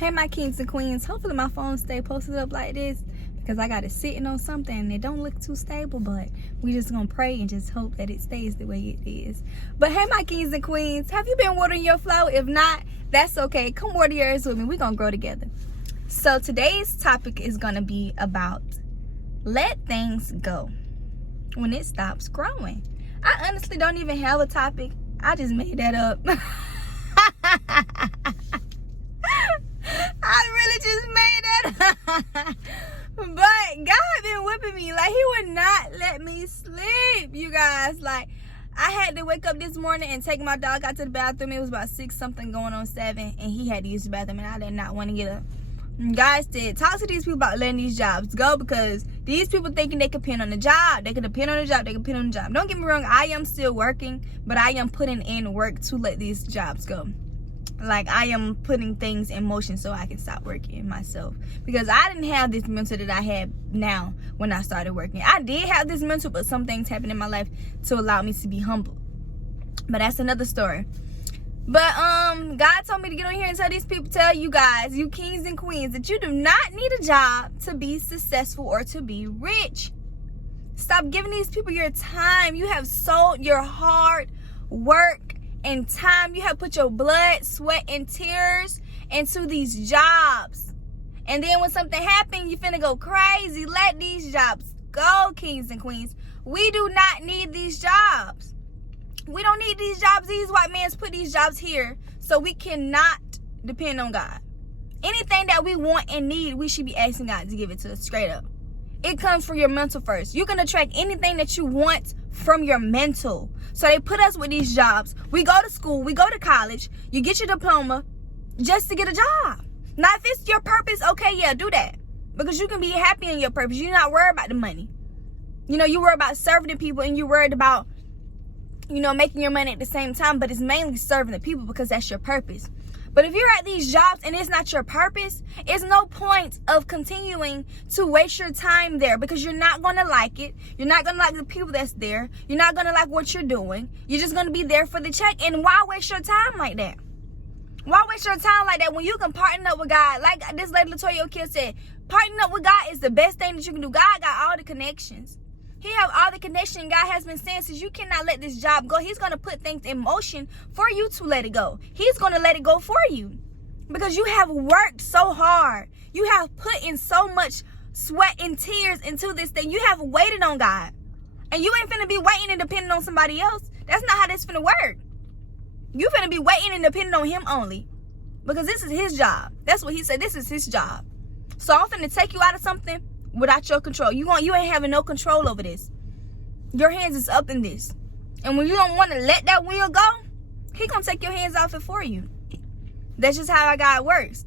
Hey, my kings and queens. Hopefully my phone stay posted up like this because I got it sitting on something and it don't look too stable, but we just gonna pray and just hope that it stays the way it is. But hey, my kings and queens, have you been watering your flower? If not, that's okay. Come water yours with me. We're gonna grow together. So today's topic is gonna be about let things go when it stops growing. I honestly don't even have a topic. I just made that up. I really just made that up. But God been whipping me. Like, he would not let me sleep, you guys. Like, I had to wake up this morning and take my dog out to the bathroom. It was about 6 something going on 7, and he had to use the bathroom, and I did not want to get up. And God said, talk to these people about letting these jobs go, because these people thinking they can depend on the job. They can depend on the job. They can depend on the job. Don't get me wrong. I am still working, but I am putting in work to let these jobs go. Like, I am putting things in motion so I can stop working myself, because I didn't have this mental that I have now when I started working. I did have this mental, but some things happened in my life to allow me to be humble. But that's another story. But God told me to get on here and tell you guys, you kings and queens, that you do not need a job to be successful or to be rich. Stop giving these people your time. You have sold your hard work and time. You have put your blood, sweat, and tears into these jobs. And then when something happens, you finna go crazy. Let these jobs go, kings and queens. We do not need these jobs. We don't need these jobs. These white men put these jobs here so we cannot depend on God. Anything that we want and need, we should be asking God to give it to us straight up. It comes from your mental first. You can attract anything that you want from your mental. So they put us with these jobs. We go to school, we go to college, you get your diploma just to get a job. Now, if it's your purpose, okay, yeah, do that. Because you can be happy in your purpose. You're not worried about the money. You know, you worry about serving the people, and you're worried about, you know, making your money at the same time, but it's mainly serving the people because that's your purpose. But if you're at these jobs and it's not your purpose, it's no point of continuing to waste your time there, because you're not going to like it. You're not going to like the people that's there. You're not going to like what you're doing. You're just going to be there for the check. And why waste your time like that? Why waste your time like that when you can partner up with God? Like this lady Latoya O'Keefe said, partnering up with God is the best thing that you can do. God got all the connections. He have all the connection. God has been saying, since you cannot let this job go, he's going to put things in motion for you to let it go. He's going to let it go for you because you have worked so hard. You have put in so much sweat and tears into this thing. You have waited on God, and you ain't finna be waiting and depending on somebody else. That's not how this finna work. You finna be waiting and depending on him only, because this is his job. That's what he said. This is his job. So I'm finna take you out of something without your control. You ain't having no control over this. Your hands is up in this. And when you don't want to let that wheel go, he gonna take your hands off it for you. That's just how our God works.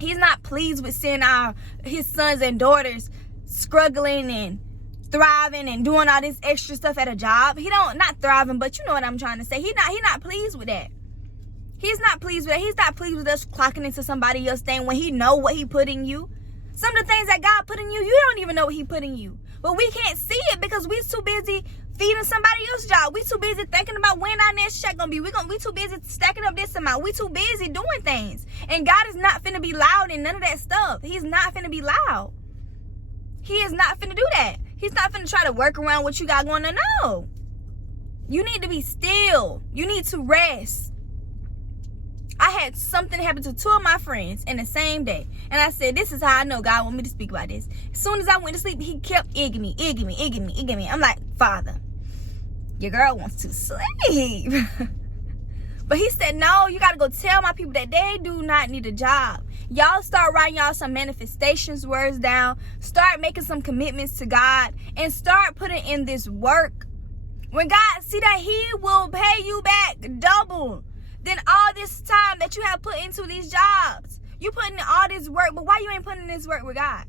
He's not pleased with seeing his sons and daughters struggling and thriving and doing all this extra stuff at a job. Not thriving, but you know what I'm trying to say. He not pleased with that. He's not pleased with that. He's not pleased with us clocking into somebody else's thing when he know what he put in you. Some of the things that God put in you, you don't even know what he put in you. But we can't see it because we too busy feeding somebody else's job. We too busy thinking about when our next check gonna be. We too busy stacking up this amount. We too busy doing things. And God is not finna be loud in none of that stuff. He's not finna be loud. He is not finna do that. He's not finna try to work around what you got going on. No. You need to be still. You need to rest. I had something happen to 2 of my friends in the same day. And I said, this is how I know God want me to speak about this. As soon as I went to sleep, he kept egging me. I'm like, Father, your girl wants to sleep. But he said, no, you got to go tell my people that they do not need a job. Y'all start writing y'all some manifestations words down. Start making some commitments to God. And start putting in this work. When God see that, he will pay you back double. Then all this time that you have put into these jobs, you putting in all this work, but why you ain't putting in this work with God?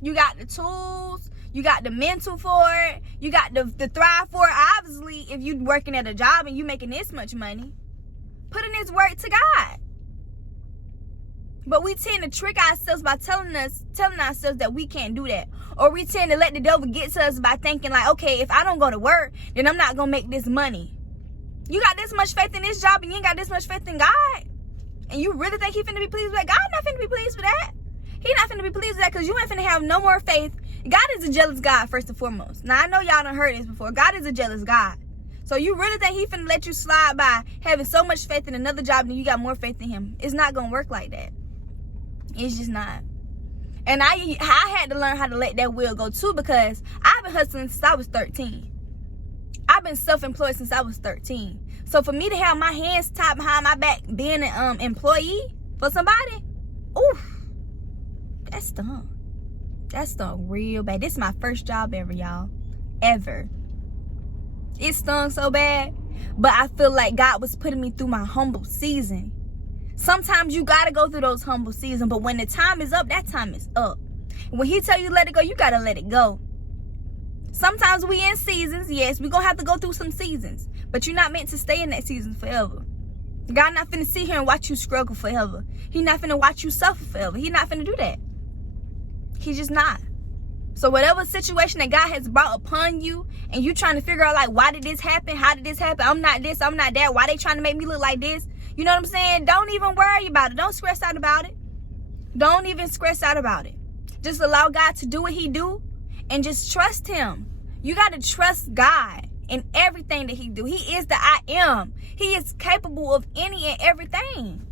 You got the tools, you got the mental for it, you got the thrive for it. Obviously, if you working at a job and you making this much money, put in this work to God. But we tend to trick ourselves by telling ourselves that we can't do that. Or we tend to let the devil get to us by thinking like, okay, if I don't go to work, then I'm not gonna make this money. You got this much faith in this job and you ain't got this much faith in God. And you really think he finna be pleased with that? God not finna be pleased with that. He not finna be pleased with that because you ain't finna have no more faith. God is a jealous God, first and foremost. Now, I know y'all done heard this before. God is a jealous God. So you really think he finna let you slide by having so much faith in another job and you got more faith in him? It's not gonna work like that. It's just not. And I had to learn how to let that will go too, because I've been hustling since I was 13. I've been self-employed since I was 13. So for me to have my hands tied behind my back being an employee for somebody, oof, that stung. That stung real bad. This is my first job ever, y'all. Ever. It stung so bad. But I feel like God was putting me through my humble season. Sometimes you got to go through those humble seasons. But when the time is up, that time is up. When he tell you let it go, you got to let it go. Sometimes we in seasons. Yes, we going to have to go through some seasons. But you're not meant to stay in that season forever. God not finna sit here and watch you struggle forever. He not finna watch you suffer forever. He not finna do that. He just not. So whatever situation that God has brought upon you and you trying to figure out like, why did this happen? How did this happen? I'm not this, I'm not that. Why they trying to make me look like this? You know what I'm saying? Don't even worry about it. Don't stress out about it. Don't even stress out about it. Just allow God to do what he do and just trust him. You got to trust God in everything that he do. He is the I am. He is capable of any and everything.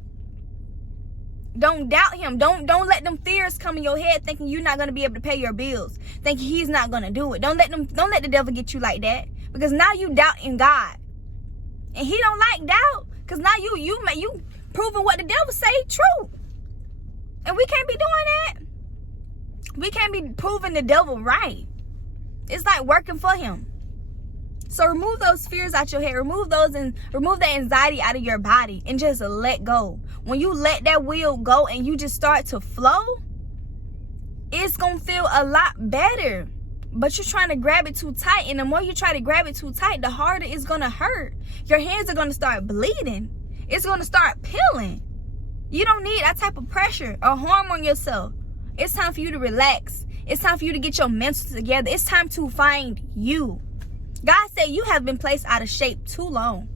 Don't doubt him. Don't let them fears come in your head thinking you're not going to be able to pay your bills, thinking he's not going to do it. Don't let the devil get you like that, because now you doubt in God. And he don't like doubt, because now you proving what the devil say true. And we can't be doing that. We can't be proving the devil right. It's like working for him. So remove those fears out your head. Remove those and remove that anxiety out of your body and just let go. When you let that wheel go and you just start to flow, it's going to feel a lot better. But you're trying to grab it too tight. And the more you try to grab it too tight, the harder it's going to hurt. Your hands are going to start bleeding. It's going to start peeling. You don't need that type of pressure or harm on yourself. It's time for you to relax. It's time for you to get your mental together. It's time to find you. God said you have been placed out of shape too long.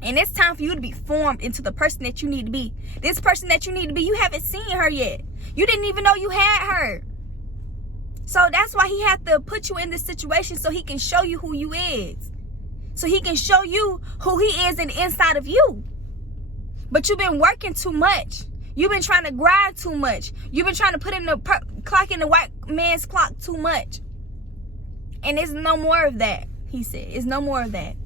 And it's time for you to be formed into the person that you need to be. This person that you need to be, you haven't seen her yet. You didn't even know you had her. So that's why he had to put you in this situation, so he can show you who you is. So he can show you who he is in the inside of you. But you've been working too much. You've been trying to grind too much. You've been trying to put in the clock in the white man's clock too much. And there's no more of that, he said. It's no more of that.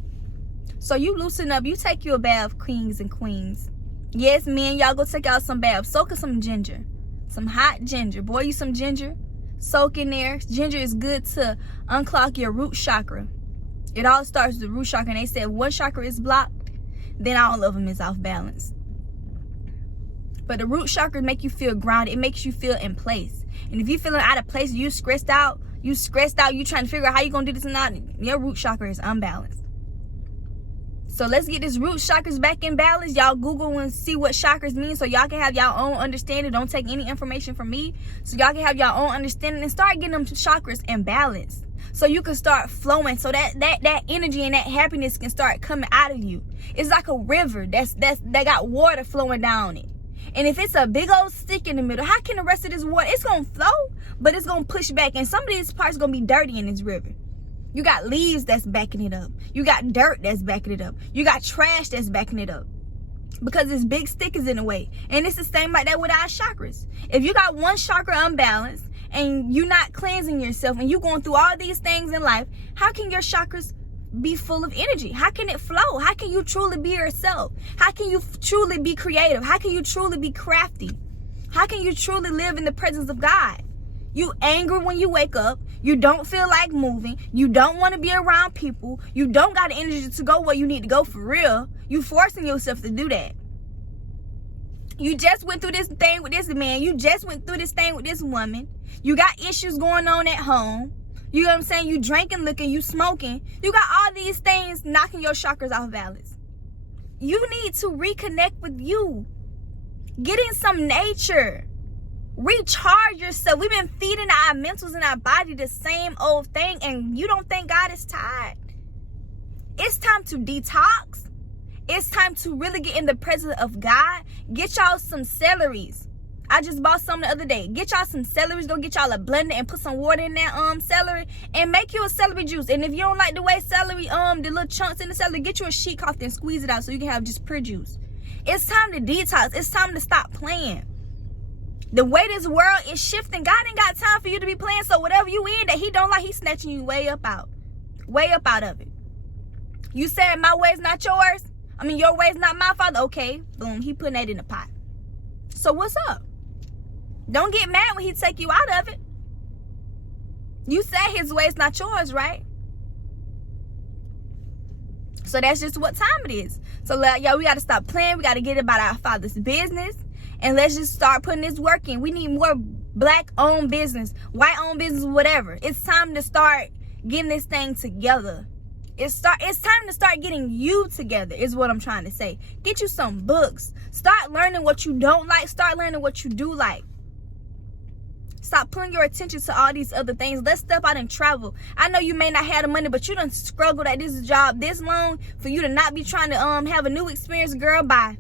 So you loosen up. You take you a bath, kings and queens. Yes, men, y'all go take out some baths. Soak in some ginger. Some hot ginger. Boil you some ginger. Soak in there. Ginger is good to unclog your root chakra. It all starts with the root chakra. And they said if one chakra is blocked, then all of them is off balance. But the root chakra make you feel grounded. It makes you feel in place. And if you're feeling out of place, you stressed out, you trying to figure out how you going to do this and that, your root chakra is unbalanced. So let's get this root chakras back in balance. Y'all Google and see what chakras mean so y'all can have y'all own understanding. Don't take any information from me. So y'all can have y'all own understanding and start getting them chakras in balance. So you can start flowing. So that energy and that happiness can start coming out of you. It's like a river that got water flowing down it. And if it's a big old stick in the middle, how can the rest of this water, it's going to flow, but it's going to push back. And some of these parts going to be dirty in this river. You got leaves that's backing it up. You got dirt that's backing it up. You got trash that's backing it up. Because this big stick is in the way. And it's the same like that with our chakras. If you got one chakra unbalanced and you're not cleansing yourself and you're going through all these things in life, how can your chakras be full of energy? How can it flow? How can you truly be yourself? How can you truly be creative? How can you truly be crafty? How can you truly live in the presence of God? You angry when you wake up. You don't feel like moving. You don't want to be around people. You don't got the energy to go where you need to go for real. You forcing yourself to do that. You just went through this thing with this man. You just went through this thing with this woman. You got issues going on at home. You know what I'm saying? You drinking, looking, you smoking. You got all these things knocking your chakras off balance. You need to reconnect with you. Get in some nature. Recharge yourself. We've been feeding our mentals and our body the same old thing, and you don't think God is tired. It's time to detox. It's time to really get in the presence of God. Get y'all some celeries. I just bought some the other day. Get y'all some celeries. Go get y'all a blender and put some water in that celery and make you a celery juice. And if you don't like the way celery, the little chunks in the celery, get you a sheet cloth and squeeze it out so you can have just pure juice. It's time to detox. It's time to stop playing. The way this world is shifting, God ain't got time for you to be playing. So whatever you in that he don't like, he's snatching you way up out of it. You said my way's not yours. I mean, your way's not my Father. Okay, boom, he putting that in the pot. So what's up? Don't get mad when he take you out of it. You said his way's not yours, right? So that's just what time it is. So y'all, we got to stop playing. We got to get about our Father's business. And let's just start putting this work in. We need more black-owned business, white-owned business, whatever. It's time to start getting this thing together. It's time to start getting you together is what I'm trying to say. Get you some books. Start learning what you don't like. Start learning what you do like. Stop putting your attention to all these other things. Let's step out and travel. I know you may not have the money, but you done struggled at this job this long for you to not be trying to have a new experience. Girl, bye.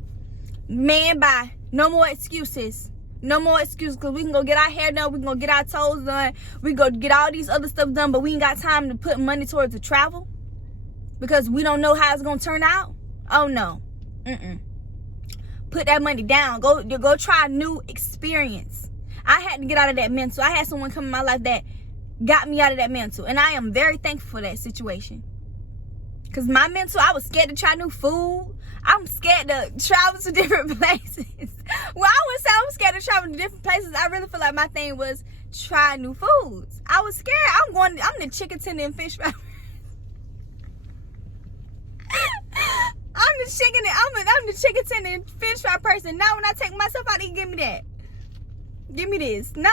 Man, bye. No more excuses. No more excuses, because we can go get our hair done. We can go get our toes done. We can go get all these other stuff done, but we ain't got time to put money towards the travel because we don't know how it's going to turn out. Oh, no. Put that money down. Go try a new experience. I had to get out of that mental. I had someone come in my life that got me out of that mental. And I am very thankful for that situation. Because my mental, I was scared to try new food. I'm scared to travel to different places. Well, I would say I'm scared to travel to different places. I really feel like my thing was try new foods. I was scared. I'm the chicken tender and fish fry. I'm the chicken tender and fish fry person. Now when I take myself out to eat, give me that. Give me this. Nah,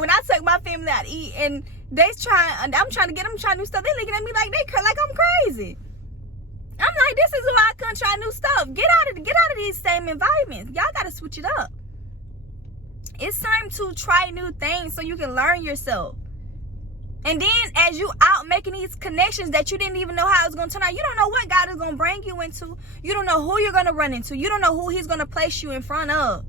when I took my family out to eat and I'm trying to get them to try new stuff, they looking at me like I'm crazy. I'm like, this is why I couldn't try new stuff. Get out of these same environments. Y'all gotta switch it up. It's time to try new things so you can learn yourself. And then as you out making these connections that you didn't even know how it's gonna turn out, you don't know what God is gonna bring you into. You don't know who you're gonna run into. You don't know who he's gonna place you in front of.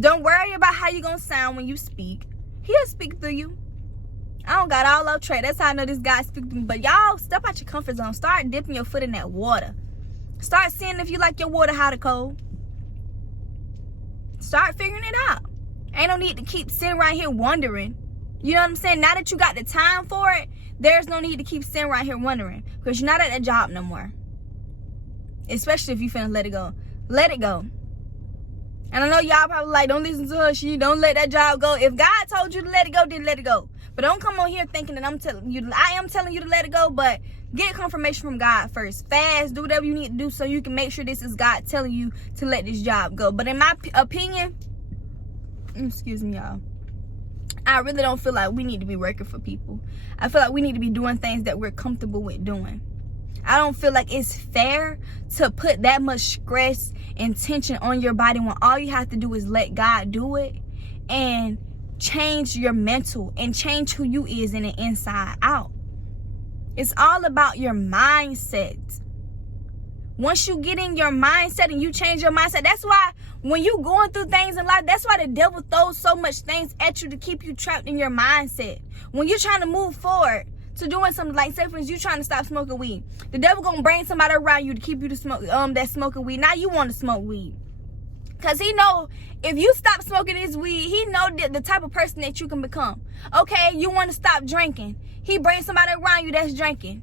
Don't worry about how you're gonna sound when you speak. He'll speak through you. I don't got all up trade. That's how I know this guy speaks to me. But y'all, step out your comfort zone. Start dipping your foot in that water. Start seeing if you like your water hot or cold. Start figuring it out. Ain't no need to keep sitting right here wondering. You know what I'm saying? Now that you got the time for it, there's no need to keep sitting right here wondering. Because you're not at that job no more. Especially if you finna let it go. Let it go. And I know y'all probably like, don't listen to her. She don't let that job go. If God told you to let it go, then let it go. But don't come on here thinking that I am telling you to let it go, but get confirmation from God first. Fast, do whatever you need to do so you can make sure this is God telling you to let this job go. But in my opinion, excuse me, y'all, I really don't feel like we need to be working for people. I feel like we need to be doing things that we're comfortable with doing. I don't feel like it's fair to put that much stress and tension on your body when all you have to do is let God do it and change your mental and change who you is in the inside out. It's all about your mindset. Once you get in your mindset and you change your mindset, that's why when you going through things in life, that's why the devil throws so much things at you to keep you trapped in your mindset. When you're trying to move forward to doing something, like say for instance, you trying to stop smoking weed, the devil gonna bring somebody around you to keep you to smoke that smoking weed. Now you want to smoke weed. Because he know if you stop smoking this weed, he know the type of person that you can become. Okay, you want to stop drinking. He brings somebody around you that's drinking.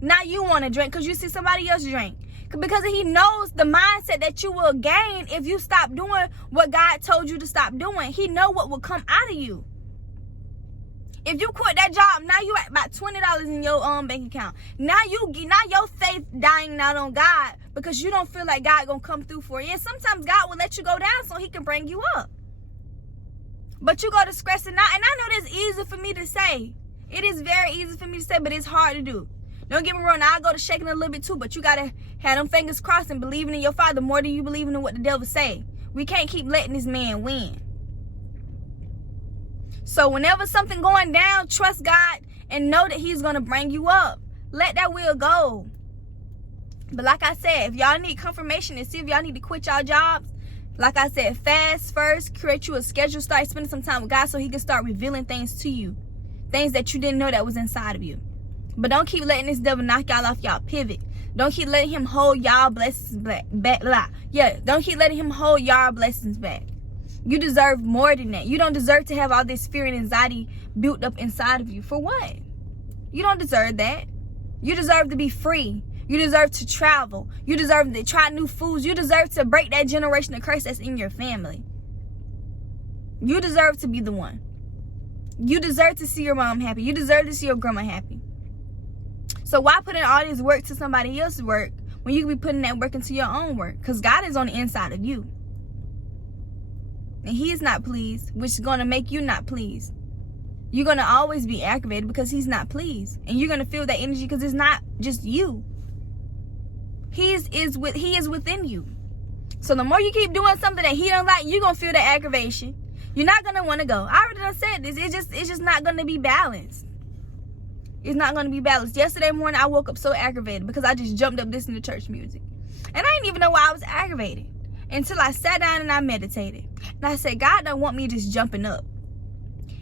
Now you want to drink because you see somebody else drink. Because he knows the mindset that you will gain if you stop doing what God told you to stop doing. He know what will come out of you. If you quit that job, now you at about $20 in your bank account. Now your faith dying out on God because you don't feel like God gonna come through for you. And sometimes God will let you go down so he can bring you up. But you go to stressing out. And I know that's easy for me to say. It is very easy for me to say, but it's hard to do. Don't get me wrong, now I go to shaking a little bit too, but you gotta have them fingers crossed and believing in your Father more than you believing in what the devil say. We can't keep letting this man win. So whenever something going down, trust God and know that he's going to bring you up. Let that will go. But like I said, if y'all need confirmation and see if y'all need to quit y'all jobs, like I said, fast first, create you a schedule, start spending some time with God so he can start revealing things to you. Things that you didn't know that was inside of you. But don't keep letting this devil knock y'all off y'all pivot. Don't keep letting him hold y'all blessings back. Don't keep letting him hold y'all blessings back. You deserve more than that. You don't deserve to have all this fear and anxiety built up inside of you. For what? You don't deserve that. You deserve to be free. You deserve to travel. You deserve to try new foods. You deserve to break that generational curse that's in your family. You deserve to be the one. You deserve to see your mom happy. You deserve to see your grandma happy. So why put in all this work to somebody else's work when you can be putting that work into your own work? Because God is on the inside of you. And he is not pleased, which is going to make you not pleased. You're going to always be aggravated because he's not pleased. And you're going to feel that energy because it's not just you. He is within you. So the more you keep doing something that he don't like, you're going to feel the aggravation. You're not going to want to go. I already done said this. It's just not going to be balanced. It's not going to be balanced. Yesterday morning, I woke up so aggravated because I just jumped up listening to church music. And I didn't even know why I was aggravated until I sat down and I meditated. And I said, God don't want me just jumping up.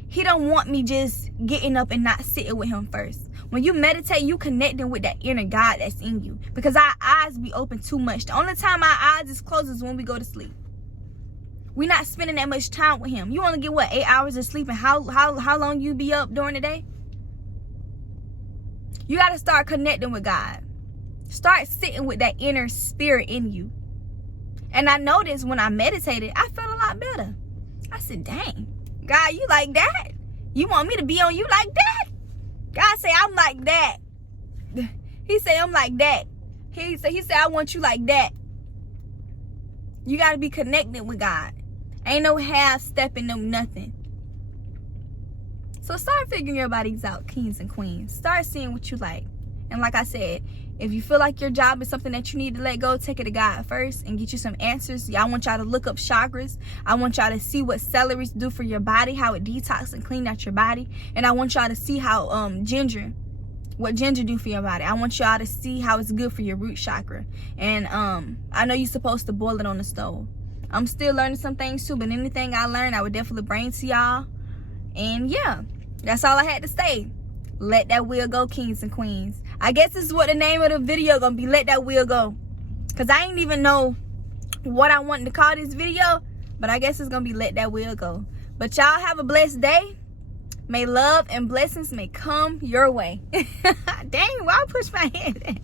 He don't want me just getting up and not sitting with him first. When you meditate, you connecting with that inner God that's in you. Because our eyes be open too much. The only time our eyes is closed is when we go to sleep. We're not spending that much time with him. You only get, 8 hours of sleep? And how long you be up during the day? You got to start connecting with God. Start sitting with that inner spirit in you. And I noticed when I meditated, I felt a lot better. I said, dang, God, you like that? You want me to be on you like that? God say, I'm like that. He say, I'm like that. He said, I want you like that. You got to be connected with God. Ain't no half-stepping, no nothing. So start figuring your bodies out, kings and queens. Start seeing what you like. And like I said, if you feel like your job is something that you need to let go, take it to God first and get you some answers. I want y'all to look up chakras. I want y'all to see what celeries do for your body, how it detox and clean out your body. And I want y'all to see how what ginger do for your body. I want y'all to see how it's good for your root chakra. And I know you're supposed to boil it on the stove. I'm still learning some things too, but anything I learned, I would definitely bring to y'all. And yeah, that's all I had to say. Let that wheel go, kings and queens. I guess this is what the name of the video gonna be, let that wheel go. Because I ain't even know what I wanted to call this video, but I guess it's gonna be let that wheel go. But y'all have a blessed day. May love and blessings may come your way. Dang, why push my head?